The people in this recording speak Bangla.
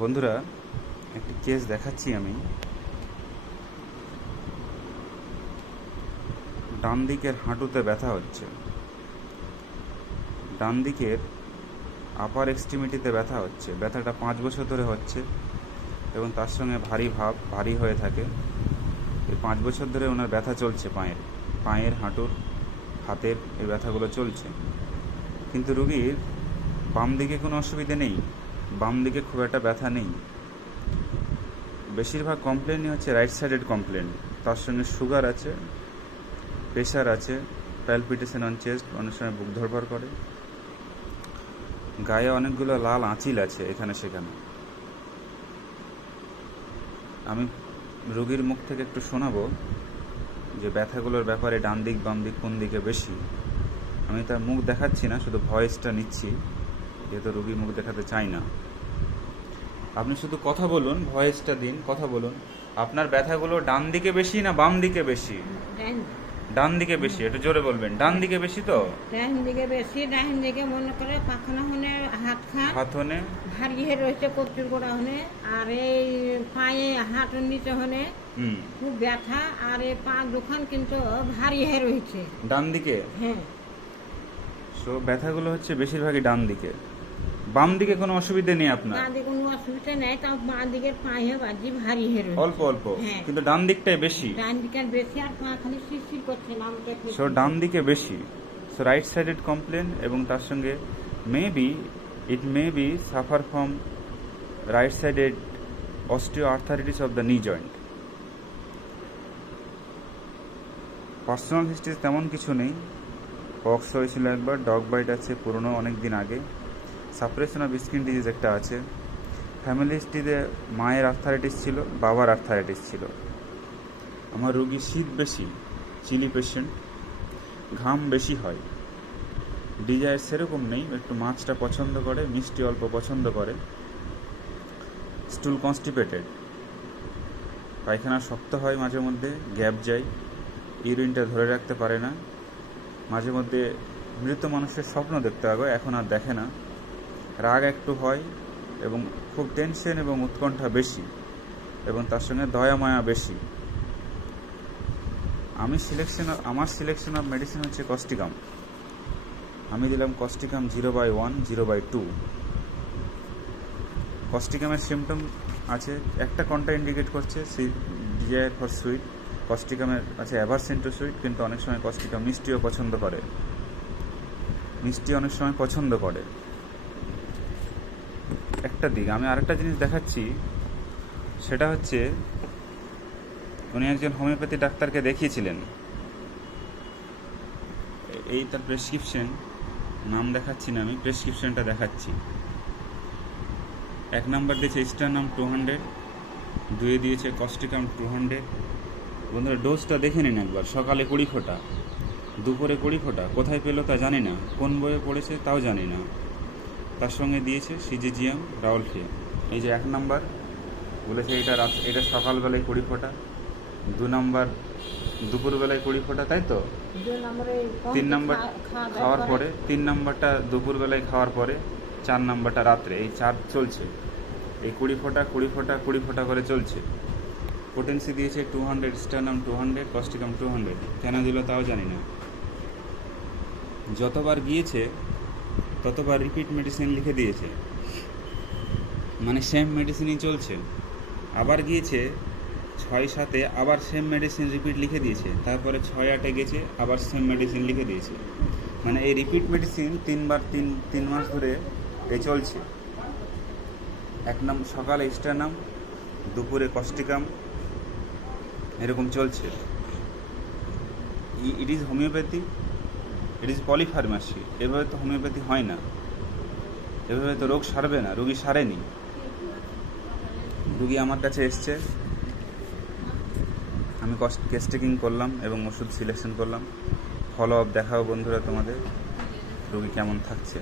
বন্ধুরা, একটি কেস দেখাচ্ছি আমি। ডান দিকের হাঁটুতে ব্যথা হচ্ছে, ডান দিকের আপার এক্সট্রিমিটিতে ব্যথা হচ্ছে। ব্যথাটা 5 বছর ধরে হচ্ছে এবং তার সঙ্গে ভারী হয়ে থাকে। এই 5 বছর ধরে ওনার ব্যথা চলছে, পায়ের হাঁটুর হাতের এই ব্যথাগুলো চলছে। কিন্তু রুগীর বাম দিকে কোনো অসুবিধে নেই, বাম দিকে খুব একটা ব্যথা নেই। বেশিরভাগ কমপ্লেনই হচ্ছে রাইট সাইডেড কমপ্লেন। তার সঙ্গে সুগার আছে, প্রেশার আছে, প্যালপিটেশন অন চেস্ট, অনেক সময় বুক ধরপড় করে, গায়ে অনেকগুলো লাল আঁচিল আছে এখানে সেখানে। আমি রোগীর মুখ থেকে একটু শোনাবো যে ব্যথাগুলোর ব্যাপারে ডান দিক বাম দিক কোন দিকে বেশি। আমি তার মুখ দেখাচ্ছি না, শুধু ভয়েসটা নিচ্ছি, যেহেতু রোগী মুখ দেখাতে চাই না। আপনি শুধু কথা বলুন, ভয়েসটা দিন, কথা বলুন। আপনার ব্যথাগুলো ডান দিকে বেশি না বাম দিকে বেশি? ডান দিকে বেশি। একটু জোরে বলবেন। ডান দিকে বেশি তো? ডান দিকে বেশি। ডান দিকে মনে করে পাখানা হনে হাত হনে ভারী হয়ে রয়েছে, কচুর গোড়া হনে, আর এই পায়ে হাঁটুর নিচে হনে খুব ব্যথা, আর এই পা দুখান কিন্তু ভারী হয়ে রয়েছে ডান দিকে। হ্যাঁ, সো ব্যথাগুলো হচ্ছে বেশিরভাগই ডান দিকে। বাম দিকে কোনো অসুবিধা নেই আপনার? বাঁ দিকে কোনো অসুবিধা নেই, তাও বাঁ দিকের পায়ে বাজি ভারী হয়ে রয়েছে অল্প অল্প, হ্যাঁ। কিন্তু ডান দিকটাই বেশি। ডান দিকে বেশি, আর পা খালি শিরশির করছে না। সো ডান দিকে বেশি। সো রাইট সাইডেড কমপ্লেন, এবং তার সঙ্গে it may be suffer from right sided osteoarthritis of the knee joint. Personal history তেমন কিছু নেই। পক্স হয়েছিল একবার, ডগ বাইট আছে পুরনো অনেক দিন আগে, সাপ্রেশন অফ স্কিন ডিজিজ একটা আছে। ফ্যামিলি হিস্ট্রিতে মায়ের আর্থারাইটিস ছিল, বাবার আর্থারাইটিস ছিল। আমার রোগী শীত বেশি, চিলি পেশেন্ট, ঘাম বেশি হয়। ডিজায়ার সেরকম নেই, একটু মাছটা পছন্দ করে, মিষ্টি অল্প পছন্দ করে। স্টুল কনস্টিপেটেড, পায়খানা শক্ত হয়, মাঝে মধ্যে গ্যাপ যায়, ইউরিনটা ধরে রাখতে পারে না। মাঝে মধ্যে মৃত মানুষের স্বপ্ন দেখতে হবে, এখন আর দেখে না। রাগ একটু হয়, এবং খুব টেনশন এবং উৎকণ্ঠা বেশি, এবং তার সঙ্গে দয়া মায়া বেশি। আমার সিলেকশন অফ মেডিসিন হচ্ছে কস্টিকাম। আমি দিলাম কস্টিকাম 0/1, 0/2। কস্টিকামের সিমটম আছে, একটা কোনটা ইন্ডিকেট করছে ডিজায়ার ফর সুইট। কস্টিকামের আছে অ্যাভারশন টু সুইট, কিন্তু অনেক সময় কস্টিকাম মিষ্টিও পছন্দ করে, মিষ্টি অনেক সময় পছন্দ করে। একটা দিক। আমি আরেকটা জিনিস দেখাচ্ছি, সেটা হচ্ছে উনি একজন হোমিওপ্যাথি ডাক্তারকে দেখিয়েছিলেন। এই তার প্রেসক্রিপশন, নাম দেখাচ্ছি না, আমি প্রেসক্রিপশনটা দেখাচ্ছি। 1 নাম্বার দিয়েছে স্টারনাম 200, 2 দিয়েছে কস্টিকাম 200। বন্ধুরা, ডোজটা দেখে নিন একবার। সকালে 20 ফোঁটা, দুপুরে 20 ফোঁটা। কোথায় পেলো তা জানি না, কোন বইয়ে পড়েছে তাও জানি না। তার সঙ্গে দিয়েছে সিজিজিয়াম রাউলফিয়া। এই যে 1 নাম্বার বলেছে এটা সকালবেলায় 20 ফোঁটা, 2 নাম্বার দুপুরবেলায় 20 ফোঁটা, তাই তো? 3 নাম্বার খাওয়ার পরে, 3 নাম্বারটা দুপুরবেলায় খাওয়ার পরে, 4 নাম্বারটা রাত্রে। এই 4 চলছে, এই 20 ফোঁটা 20 ফোঁটা 20 ফোঁটা করে চলছে। পোটেন্সি দিয়েছে 200, স্টারনাম 200, কস্টিকাম 200। কেন দিল তাও জানি না। যতবার গিয়েছে ততবার রিপিট মেডিসিন লিখে দিয়েছে, মানে সেম মেডিসিনই চলছে। আবার গিয়েছে 6-7-এ, আবার সেম মেডিসিন রিপিট লিখে দিয়েছে। তারপরে 6-8-এ গেছে, আবার সেম মেডিসিন লিখে দিয়েছে। মানে এই রিপিট মেডিসিন 3 মাস ধরে এই চলছে। 1 নাম্বার সকালে স্টারনাম, দুপুরে কস্টিকাম, এরকম চলছে। It is homeopathy, it is polypharmacy. এভাবে তো হোমিওপ্যাথি হয় না, এভাবে তো রোগ সারবে না, রোগী সারেনি। রোগী আমার কাছে এসছে, আমি কেস টেকিং করলাম এবং ওষুধ সিলেকশন করলাম। ফলো আপ দেখাও বন্ধুরা তোমাদের, রোগী কেমন থাকছে।